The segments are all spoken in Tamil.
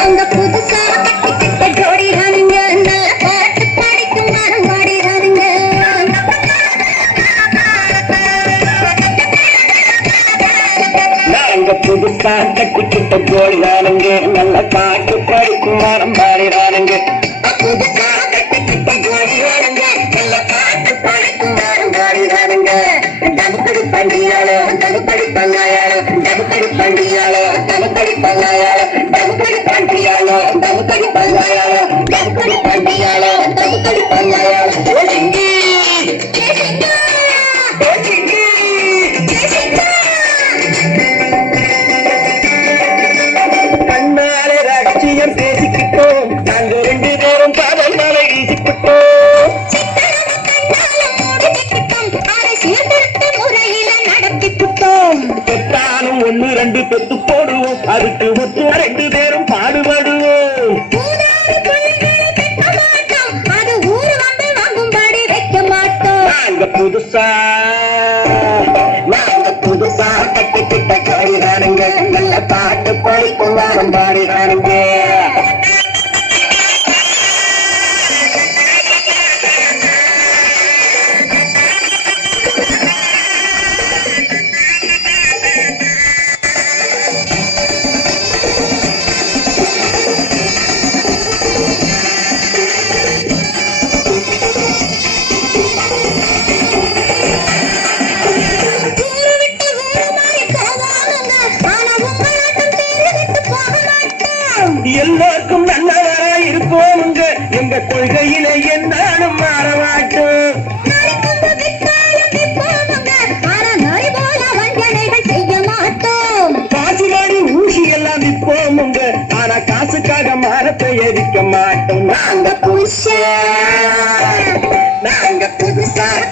அவங்க புதுசா கட்டிக்கிட்ட ஜோடிதானுங்க, நல்ல பாட்டு பாடிக்கும் மரம் பாடிதானுங்க. நாங்க புதுசா கட்டிக்கிட்ட ஜோடிதானுங்க, நல்ல பாட்டு பாடிக்கும் மரம் பாடிதானுங்க. புதுசா கட்டிக்கிட்ட ஜோடிதானுங்க, நல்ல பாட்டு பாடிக்கும் மரம் பாடிதானுங்க. டபுக்கடி பண்டியாளோ டபுக்கடி பங்காயாளோ, டபுக்கடி பண்டியாளோ டபுக்கடி பங்காயாளோ, டபுக்கடி பண்டியாளோ டபுக்கடி பங்காயாளோ, டபுக்கடி பண்டியாளோ டபுக்கடி பங்காயாளோ. கண்ணாலே ரகசியம் பேசிக்கிட்டோம், நாங்க 2 பேரும் பாதம் மலை வீசிக்கிட்டோம். பெற்றாலும் 1 2 பெத்து போடுவோம், அதுக்கு ஒத்து 2 பேரும் பாடுபடுவோம். நாங்க புதுசா கட்டிக்கிட்ட ஜோடிதானுங்க, நல்ல பாட்டு பாடிக்கும் வாரம் பாடிதானுங்க. எல்லாருக்கும் நல்லவரா இருப்போமுங்க, எங்க கொள்கையில என்னாலும் மாறமாட்டோம். காசுமாடி ஊசி எல்லாம் விற்போமுங்க, ஆனா காசுக்காக மானத்தை எரிக்க மாட்டோம். நாங்க புதுசா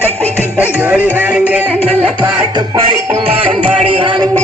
கட்டிக்கிட்ட ஜோடிதானுங்க, நல்ல பாட்டு பாடிக்கும் வாரம் பாடிதானுங்க.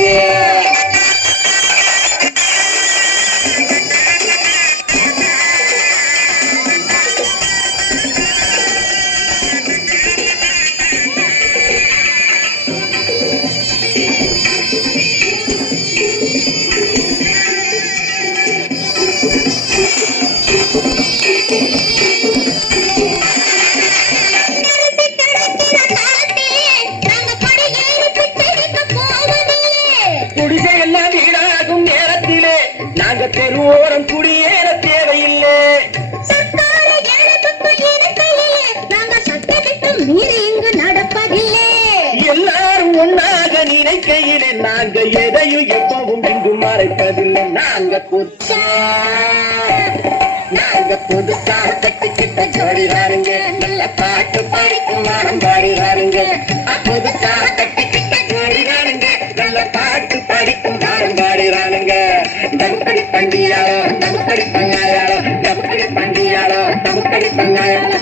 குடிசையெல்லாம் வீடாகும் நேரத்திலே நாங்க தெருவோரம் குடியேற தேவையில்லை. எல்லாரும் ஒன்னாக நினைக்கையிலே நாங்க எதையும் எப்பவும் இங்கு மறைப்பதில்லை. நாங்க புதுசா கட்டிக்கிட்ட ஜோடிதானுங்க, நல்ல பாட்டு பாடிக்கும் வாரம் பாடிதானுங்க. புதுசா கட்டிக்கிட்ட ஜோடிதானுங்க, நல்ல பாட்டு பாடிக்கும் வாரம் பாடிதானுங்க. டபுக்கடி பண்டியாளோ டபுக்கடி பங்காயாளோ, டபுக்கடி பண்டியாளோ டபுக்கடி பங்காயாளோ.